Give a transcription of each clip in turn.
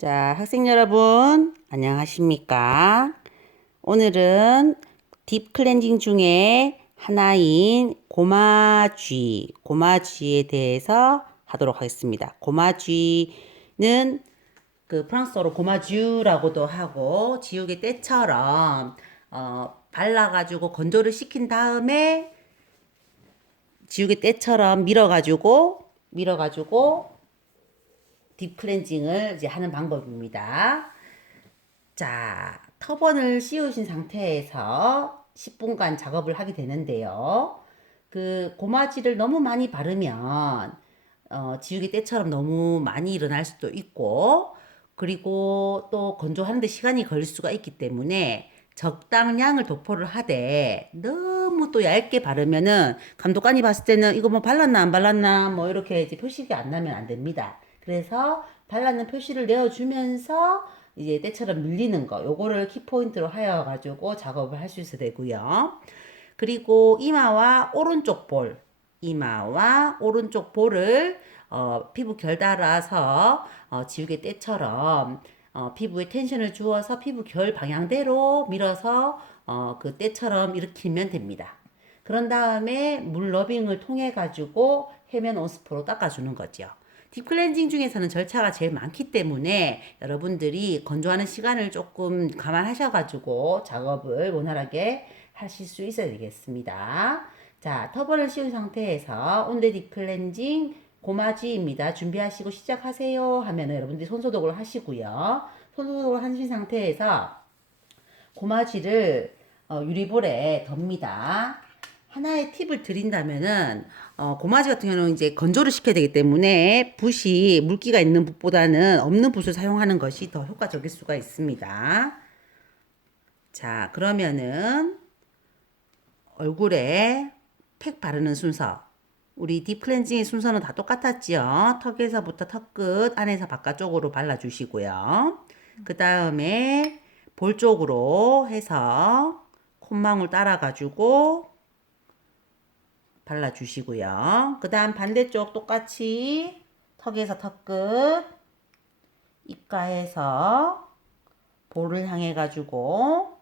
자, 학생 여러분, 안녕하십니까? 오늘은 딥 클렌징 중에 하나인 고마쥐에 대해서 하도록 하겠습니다. 고마쥐는 그 프랑스어로 고마주라고도 하고 지우개 때처럼 발라가지고 건조를 시킨 다음에 지우개 때처럼 밀어가지고 딥 클렌징을 이제 하는 방법입니다. 자, 터번을 씌우신 상태에서 10분간 작업을 하게 되는데요. 그 고마지를 너무 많이 바르면 지우개 때처럼 너무 많이 일어날 수도 있고, 그리고 또 건조하는데 시간이 걸릴 수가 있기 때문에 적당량을 도포를 하되 너무 또 얇게 바르면은 감독관이 봤을 때는 이거 뭐 발랐나 안 발랐나 뭐 이렇게 이제 표시가 안 나면 안 됩니다. 그래서 발랐는 표시를 내어주면서 이제 때처럼 밀리는 거 요거를 키포인트로 하여 가지고 작업을 할 수 있어야 되고요. 그리고 이마와 오른쪽 볼을 피부 결 달아서 지우개 때처럼 피부에 텐션을 주어서 피부 결 방향대로 밀어서 그 때처럼 일으키면 됩니다. 그런 다음에 물 러빙을 통해 가지고 해면 온스프로 닦아주는 거죠. 딥클렌징 중에서는 절차가 제일 많기 때문에 여러분들이 건조하는 시간을 조금 감안하셔가지고 작업을 원활하게 하실 수 있어야 되겠습니다. 자, 터번을 씌운 상태에서 온데 딥클렌징 고마지입니다. 준비하시고 시작하세요 하면 여러분들이 손소독을 하시고요. 손소독을 하신 상태에서 고마지를 유리볼에 덮니다. 하나의 팁을 드린다면은 고마지 같은 경우는 이제 건조를 시켜야 되기 때문에 붓이 물기가 있는 붓보다는 없는 붓을 사용하는 것이 더 효과적일 수가 있습니다. 자, 그러면은 얼굴에 팩 바르는 순서, 우리 딥 클렌징의 순서는 다 똑같았지요. 턱에서부터 턱끝, 안에서 바깥쪽으로 발라주시고요. 그 다음에 볼 쪽으로 해서 콧망울 따라가지고 발라주시고요. 그 다음 반대쪽 똑같이 턱에서 턱끝, 입가에서 볼을 향해 가지고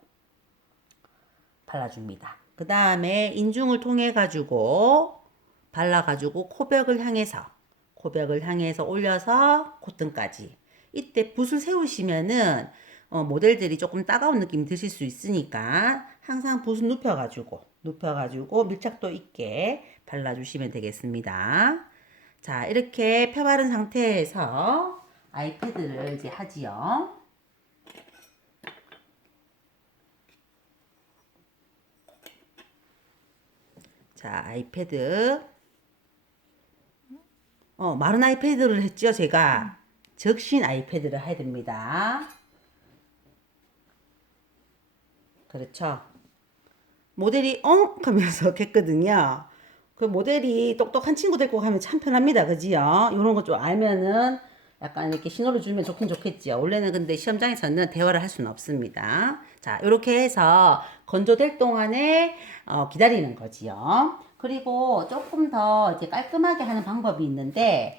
발라줍니다. 그 다음에 인중을 통해 가지고 발라가지고 코벽을 향해서 올려서 콧등까지. 이때 붓을 세우시면은 모델들이 조금 따가운 느낌이 드실 수 있으니까 항상 붓을 눕혀가지고 밀착도 있게 발라주시면 되겠습니다. 자, 이렇게 펴바른 상태에서 아이패드를 이제 하지요. 자, 아이패드. 마른 아이패드를 했죠, 제가. 적신 아이패드를 해야 됩니다. 그렇죠. 모델이 하면서 했거든요. 그 모델이 똑똑한 친구 데리고 가면 참 편합니다. 그지요? 이런 거 좀 알면은 약간 이렇게 신호를 주면 좋긴 좋겠지요. 원래는 근데 시험장에서는 대화를 할 수는 없습니다. 자, 이렇게 해서 건조될 동안에 기다리는 거지요. 그리고 조금 더 이제 깔끔하게 하는 방법이 있는데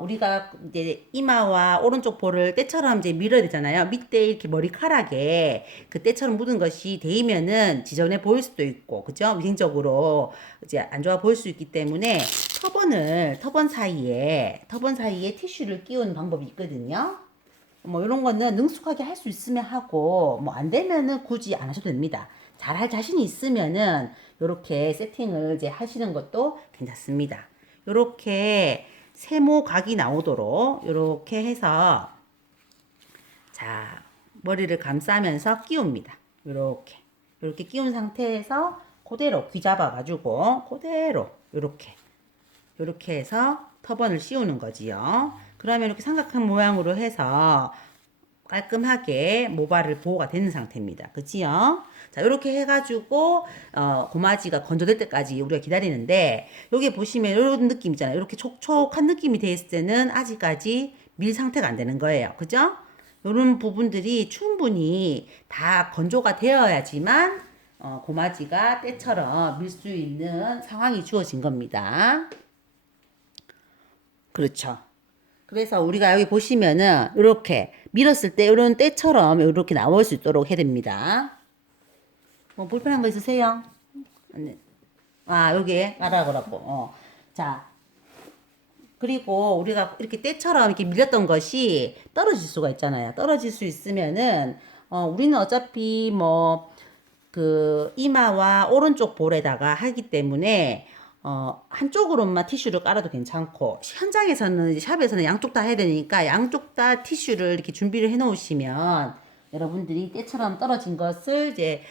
우리가 이제 이마와 오른쪽 볼을 때처럼 이제 밀어야 되잖아요. 밑에 이렇게 머리카락에 그 때처럼 묻은 것이 데이면은 지저분해 보일 수도 있고, 그죠? 위생적으로 이제 안 좋아 보일 수 있기 때문에 터번 사이에 티슈를 끼우는 방법이 있거든요. 뭐 이런 거는 능숙하게 할 수 있으면 하고 뭐 안 되면은 굳이 안 하셔도 됩니다. 잘할 자신이 있으면은 이렇게 세팅을 이제 하시는 것도 괜찮습니다. 이렇게 세모각이 나오도록 이렇게 해서 자, 머리를 감싸면서 끼웁니다. 이렇게 끼운 상태에서 그대로 귀 잡아가지고 그대로 이렇게 해서 터번을 씌우는 거지요. 그러면 이렇게 삼각형 모양으로 해서 깔끔하게 모발을 보호가 되는 상태입니다. 그치요? 자, 이렇게 해가지고 고마지가 건조될 때까지 우리가 기다리는데 여기 보시면 이런 느낌 있잖아요. 이렇게 촉촉한 느낌이 돼 있을 때는 아직까지 밀 상태가 안 되는 거예요. 그죠? 이런 부분들이 충분히 다 건조가 되어야지만 고마지가 때처럼 밀 수 있는 상황이 주어진 겁니다. 그렇죠. 그래서 우리가 여기 보시면은 이렇게 밀었을 때 이런 때처럼 이렇게 나올 수 있도록 해야 됩니다. 뭐 불편한 거 있으세요? 아, 여기에 깔아보라고. 자, 그리고 우리가 이렇게 때처럼 이렇게 밀렸던 것이 떨어질 수가 있잖아요. 떨어질 수 있으면은, 우리는 어차피 뭐, 그, 이마와 오른쪽 볼에다가 하기 때문에, 한쪽으로만 티슈를 깔아도 괜찮고, 현장에서는, 샵에서는 양쪽 다 해야 되니까, 양쪽 다 티슈를 이렇게 준비를 해 놓으시면, 여러분들이 때처럼 떨어진 것을 이제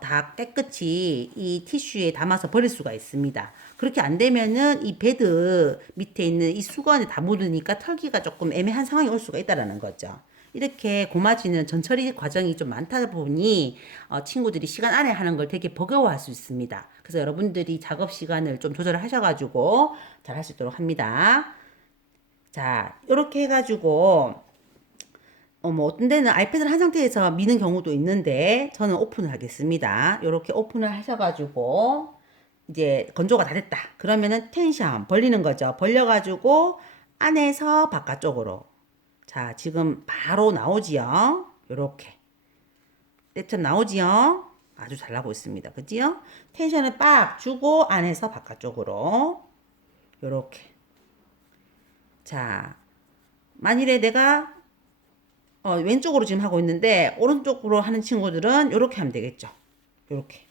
다 깨끗이 이 티슈에 담아서 버릴 수가 있습니다. 그렇게 안 되면은 이 베드 밑에 있는 이 수건에 다 묻으니까 털기가 조금 애매한 상황이 올 수가 있다라는 거죠. 이렇게 고마지는 전처리 과정이 좀 많다 보니 친구들이 시간 안에 하는 걸 되게 버거워할 수 있습니다. 그래서 여러분들이 작업 시간을 좀 조절을 하셔가지고 잘 할 수 있도록 합니다. 자, 이렇게 해가지고 뭐 어떤 데는 아이패드를 한 상태에서 미는 경우도 있는데 저는 오픈을 하겠습니다. 이렇게 오픈을 하셔가지고 이제 건조가 다 됐다. 그러면은 텐션 벌리는 거죠. 벌려가지고 안에서 바깥쪽으로. 자, 지금 바로 나오지요. 요렇게. 때처럼 나오지요. 아주 잘 나고 있습니다. 그지요? 텐션을 빡 주고 안에서 바깥쪽으로. 요렇게. 자, 만일에 내가 왼쪽으로 지금 하고 있는데 오른쪽으로 하는 친구들은 이렇게 하면 되겠죠. 이렇게,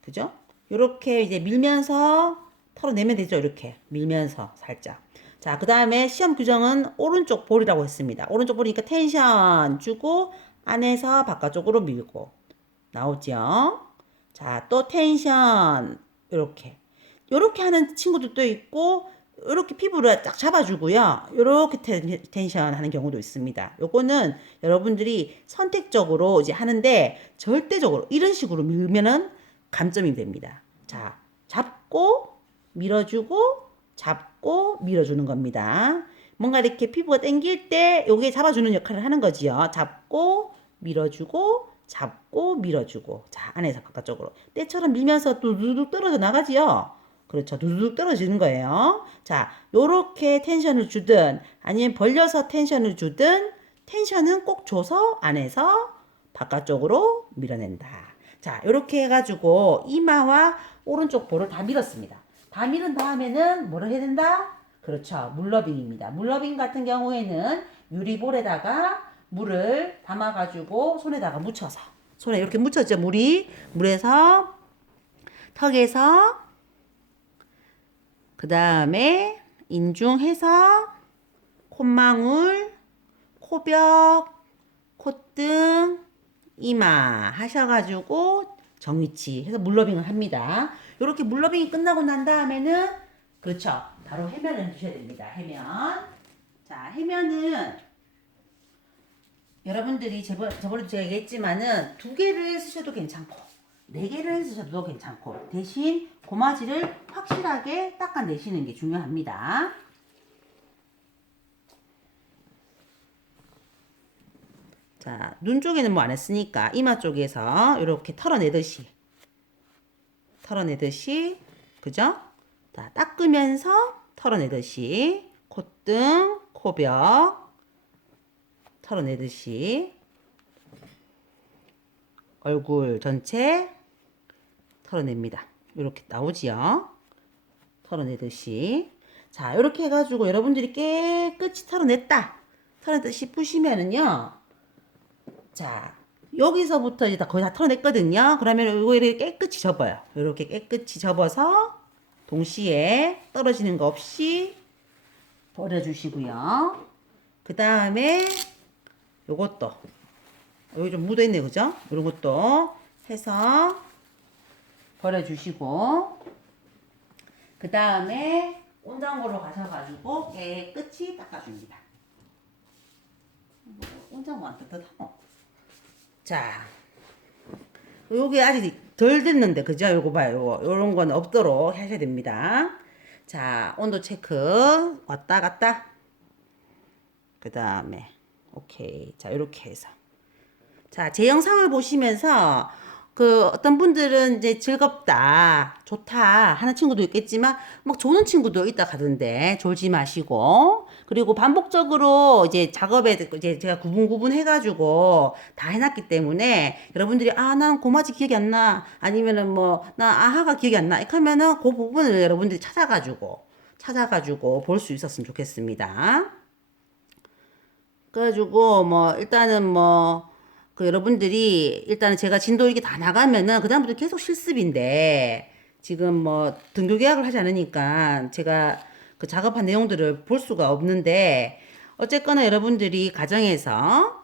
그죠? 이렇게 이제 밀면서 털어내면 되죠. 이렇게 밀면서 살짝. 자, 그 다음에 시험 규정은 오른쪽 볼이라고 했습니다. 오른쪽 볼이니까 텐션 주고 안에서 바깥쪽으로 밀고 나오죠. 자, 또 텐션 이렇게 하는 친구들도 있고 이렇게 피부를 딱 잡아주고요. 이렇게 텐션 하는 경우도 있습니다. 요거는 여러분들이 선택적으로 이제 하는데 절대적으로 이런 식으로 밀면은 감점이 됩니다. 자, 잡고 밀어주고 잡고 밀어주는 겁니다. 뭔가 이렇게 피부가 당길 때 요게 잡아주는 역할을 하는 거지요. 잡고 밀어주고 잡고 밀어주고. 자, 안에서 바깥쪽으로 때처럼 밀면서 두두둑 떨어져 나가지요. 그렇죠. 두둑 떨어지는 거예요. 자, 요렇게 텐션을 주든 아니면 벌려서 텐션을 주든 텐션은 꼭 줘서 안에서 바깥쪽으로 밀어낸다. 자, 요렇게 해가지고 이마와 오른쪽 볼을 다 밀었습니다. 다 밀은 다음에는 뭐를 해야 된다? 그렇죠. 물러빙입니다. 물러빙 같은 경우에는 유리볼에다가 물을 담아가지고 손에다가 묻혀서 손에 이렇게 묻혔죠. 물에서 턱에서 그 다음에 인중해서 콧망울, 코벽, 콧등, 이마 하셔가지고 정위치 해서 물러빙을 합니다. 이렇게 물러빙이 끝나고 난 다음에는 그렇죠. 바로 해면을 해주셔야 됩니다. 해면. 자, 해면은 여러분들이 저번에도 제가 얘기했지만은 2개를 쓰셔도 괜찮고 4개를 쓰셔도 괜찮고 대신 고마지를 확실하게 닦아내시는 게 중요합니다. 자, 눈 쪽에는 뭐 안 했으니까 이마 쪽에서 이렇게 털어내듯이 그죠? 자, 닦으면서 털어내듯이 콧등, 코벽 털어내듯이 얼굴 전체 털어냅니다. 이렇게 나오지요. 털어내듯이. 자, 이렇게 해가지고 여러분들이 깨끗이 털어냈다. 털어냈다 싶으시면은요. 자, 여기서부터 이제 거의 다 털어냈거든요. 그러면 이거 이렇게 깨끗이 접어요. 이렇게 깨끗이 접어서 동시에 떨어지는 거 없이 버려주시고요. 그 다음에 요것도 여기 좀 묻어있네, 그죠? 이런 것도 해서 버려주시고 그 다음에 온장고로 가셔가지고 깨끗이 닦아줍니다. 온장고 안 떳떳하노? 자, 요게 아직 덜 됐는데, 그죠? 요거 봐요. 요런 건 없도록 하셔야 됩니다. 자, 온도 체크 왔다 갔다. 그 다음에 오케이. 자, 요렇게 해서 자, 제 영상을 보시면서 그 어떤 분들은 이제 즐겁다, 좋다 하는 친구도 있겠지만 막 조는 친구도 있다 하던데 졸지 마시고 그리고 반복적으로 이제 작업에 이제 제가 구분 해가지고 다 해놨기 때문에 여러분들이 난 고마지 기억이 안 나. 아니면은 뭐 나 아하가 기억이 안 나. 이렇게 하면은 그 부분을 여러분들이 찾아가지고 볼 수 있었으면 좋겠습니다. 그래가지고 뭐 일단은 뭐 그 여러분들이 일단은 제가 진도 이렇게 다 나가면은 그다음부터 계속 실습인데 지금 뭐 등교 계약을 하지 않으니까 제가 그 작업한 내용들을 볼 수가 없는데 어쨌거나 여러분들이 가정에서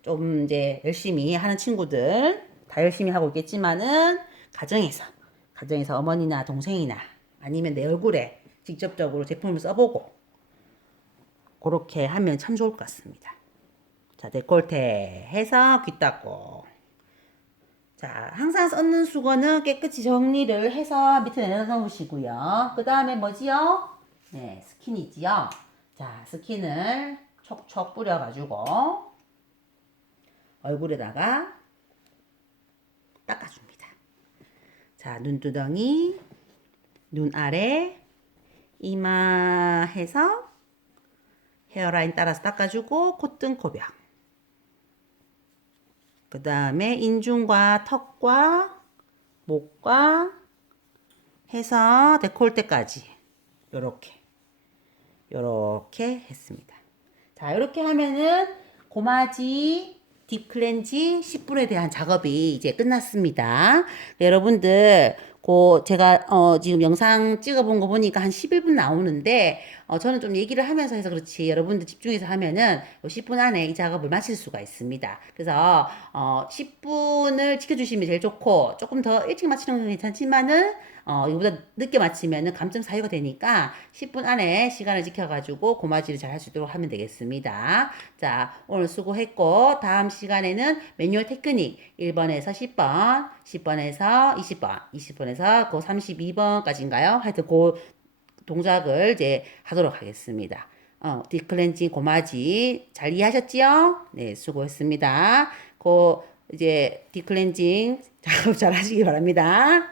좀 이제 열심히 하는 친구들 다 열심히 하고 있겠지만은 가정에서 어머니나 동생이나 아니면 내 얼굴에 직접적으로 제품을 써보고 그렇게 하면 참 좋을 것 같습니다. 자, 데콜테 해서 귀 닦고. 자, 항상 썼는 수건은 깨끗이 정리를 해서 밑에 내려놓으시고요. 그 다음에 뭐지요? 네, 스킨이지요. 자, 스킨을 촉촉 뿌려가지고 얼굴에다가 닦아줍니다. 자, 눈두덩이, 눈 아래, 이마 해서 헤어라인 따라서 닦아주고 콧등코벽. 그 다음에 인중과 턱과 목과 해서 데콜테까지 요렇게 했습니다. 자, 요렇게 하면은 고마지 딥클렌징 10분에 대한 작업이 이제 끝났습니다. 여러분들 제가 지금 영상 찍어본 거 보니까 한 11분 나오는데 저는 좀 얘기를 하면서 해서 그렇지 여러분들 집중해서 하면은 10분 안에 이 작업을 마칠 수가 있습니다. 그래서 10분을 지켜주시면 제일 좋고 조금 더 일찍 마치는 건 괜찮지만은 이거보다 늦게 마치면은 감점 사유가 되니까 10분 안에 시간을 지켜가지고 고마지를 잘 할 수 있도록 하면 되겠습니다. 자, 오늘 수고했고 다음 시간에는 매뉴얼 테크닉 1번에서 10번, 10번에서 20번, 20번에서 그 32번까지인가요? 하여튼 그 동작을 이제 하도록 하겠습니다. 딥클렌징 고마지 잘 이해하셨지요? 네, 수고했습니다. 이제 딥클렌징 작업 잘 하시기 바랍니다.